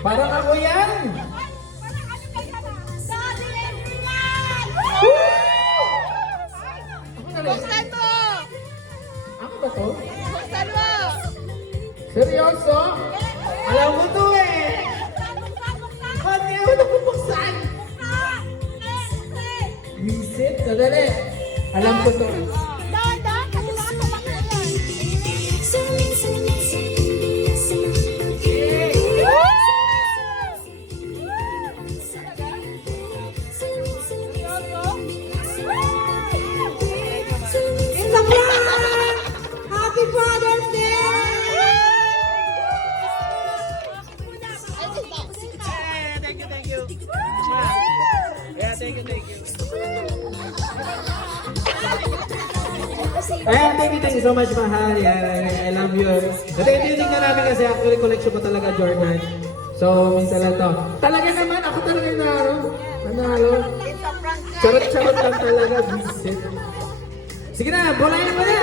Parang ako yan. Buksan mo! Ako ba to? Buksan mo! Seryoso? Alam mo to eh. Ba't di ako napupuksan? Visit? Sadali. Alam ko to. Dahan-dahan kasi baka tumakbo yan. Happy Father's Day! Thank you. Yeah, thank you. Ayan, thank you so much, mahal. I love you. Natinig na namin kasi actually collection ko talaga Jordan. So, minsan lang to. Talaga naman, ako talaga yung nanalo. Charot-charot lang talaga. Visit. Sige na, bolayan mo na.